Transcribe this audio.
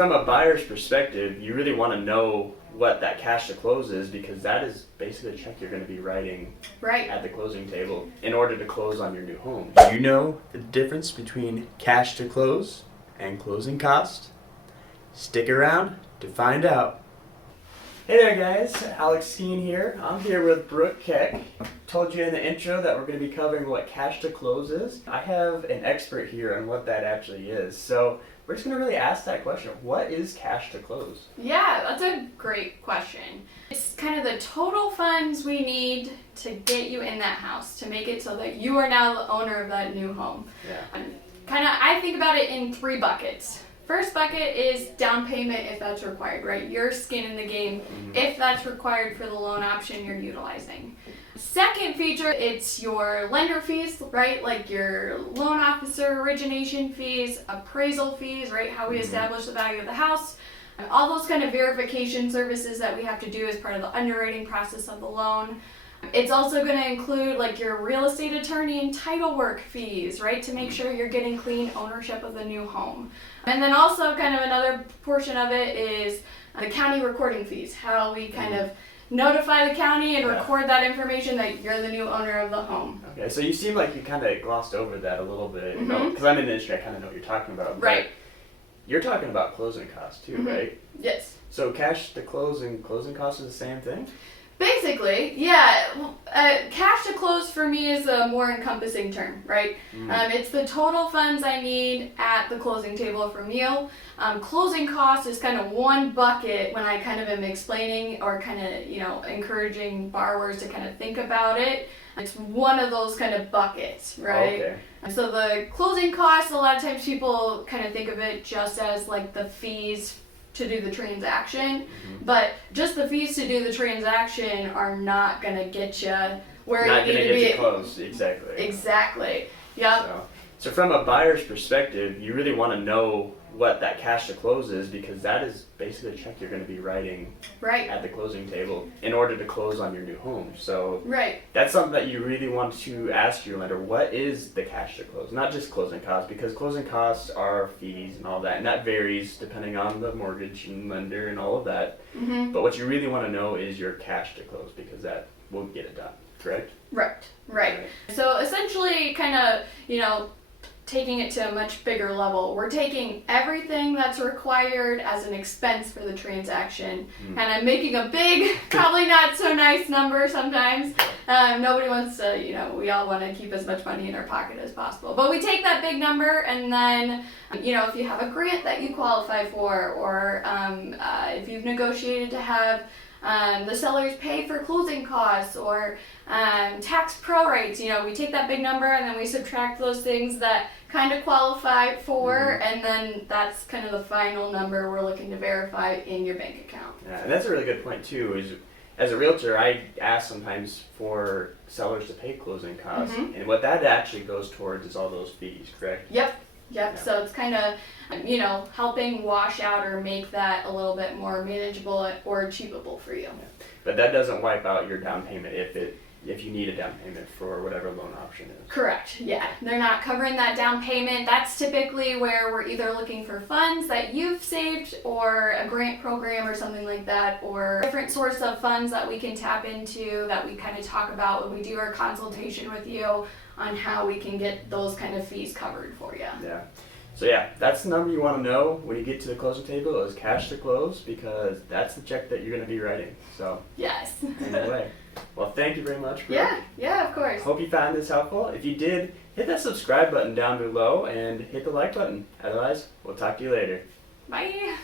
From a buyer's perspective, you really want to know what that cash to close is, because that is basically a check you're going to be writing at the closing table in order to close on your new home. Do you know the difference between cash to close and closing cost? Stick around to find out. Hey there guys, Alex Skeen here. I'm here with Brooke Keck. Told you in the intro that we're going to be covering what cash to close is. I have an expert here on what that actually is. So we're just going to really ask that question. What is cash to close? Yeah, that's a great question. It's kind of the total funds we need to get you in that house, to make it so that you are now the owner of that new home. Yeah. I think about it in three buckets. First bucket is down payment if that's required, right? Your skin in the game if that's required for the loan option you're utilizing. Second feature, it's your lender fees, right? Like your loan officer origination fees, appraisal fees, right? How we establish the value of the house. All those kind of verification services that we have to do as part of the underwriting process of the loan. It's also going to include like your real estate attorney and title work fees, right? To make sure you're getting clean ownership of the new home. And then also kind of another portion of it is the county recording fees, how we kind of notify the county and record that information that you're the new owner of the home. Okay, so you seem like you kind of glossed over that a little bit, because I'm in the industry, I kind of know what you're talking about. Right. You're talking about closing costs too, right? Yes. So cash to close and closing costs are the same thing? Basically, yeah. Cash to close for me is a more encompassing term, right? It's the total funds I need at the closing table from you. Closing costs is kind of one bucket when I kind of am explaining or kind of, encouraging borrowers to kind of think about it. It's one of those kind of buckets, right? Okay. So the closing costs, a lot of times people kind of think of it just as like the fees to do the transaction, but just the fees to do the transaction are not going to get you where not you need gonna to be. get you close, exactly. Exactly. Yep. So from a buyer's perspective, you really want to know what that cash to close is, because that is basically a check you're going to be writing at the closing table in order to close on your new home. So that's something that you really want to ask your lender. What is the cash to close? Not just closing costs, because closing costs are fees and all that, and that varies depending on the mortgage and lender and all of that. But what you really want to know is your cash to close, because that will get it done, correct? Right. So essentially kind of, taking it to a much bigger level, we're taking everything that's required as an expense for the transaction, and I'm making a big, probably not so nice number sometimes. Nobody wants to, we all want to keep as much money in our pocket as possible. But we take that big number, and then, if you have a grant that you qualify for, or if you've negotiated to have the sellers pay for closing costs or tax prorates, we take that big number and then we subtract those things that kind of qualify for, and then that's kind of the final number we're looking to verify in your bank account. Yeah, and that's a really good point too. Is as a realtor, I ask sometimes for sellers to pay closing costs, and what that actually goes towards is all those fees, correct? Yep. So it's kind of, helping wash out or make that a little bit more manageable or achievable for you. Yeah. But that doesn't wipe out your down payment if you need a down payment for whatever loan option is. Correct, yeah. They're not covering that down payment. That's typically where we're either looking for funds that you've saved or a grant program or something like that, or different source of funds that we can tap into that we kind of talk about when we do our consultation with you on how we can get those kind of fees covered for you. Yeah. So that's the number you want to know when you get to the closing table, is cash to close, because that's the check that you're going to be writing. So yes. Anyway, well, thank you very much, Brooke. Yeah, of course. Hope you found this helpful. If you did, hit that subscribe button down below and hit the like button. Otherwise, we'll talk to you later. Bye.